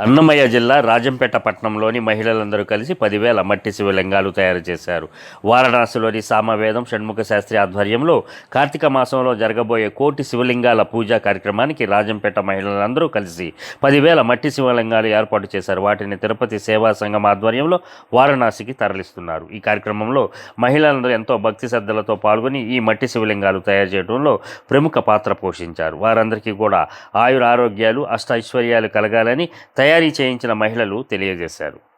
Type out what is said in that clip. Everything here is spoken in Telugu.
అన్నమయ్య జిల్లా రాజంపేట పట్టణంలోని మహిళలందరూ కలిసి పదివేల మట్టి శివలింగాలు తయారు చేశారు. వారణాసిలోని సామవేదం షణ్ముఖ శాస్త్రి ఆధ్వర్యంలో కార్తీక మాసంలో జరగబోయే కోటి శివలింగాల పూజా కార్యక్రమానికి రాజంపేట మహిళలందరూ కలిసి పదివేల మట్టి శివలింగాలు ఏర్పాటు చేశారు. వాటిని తిరుపతి సేవా సంఘం ఆధ్వర్యంలో వారణాసికి తరలిస్తున్నారు. ఈ కార్యక్రమంలో మహిళలందరూ ఎంతో భక్తి శ్రద్ధలతో పాల్గొని ఈ మట్టి శివలింగాలు తయారు చేయడంలో ప్రముఖ పాత్ర పోషించారు. వారందరికీ కూడా ఆయుర ఆరోగ్యాలు అష్ట ఐశ్వర్యాలు కలగాలని తయారీ చేయించిన మహిళలు తెలియజేశారు.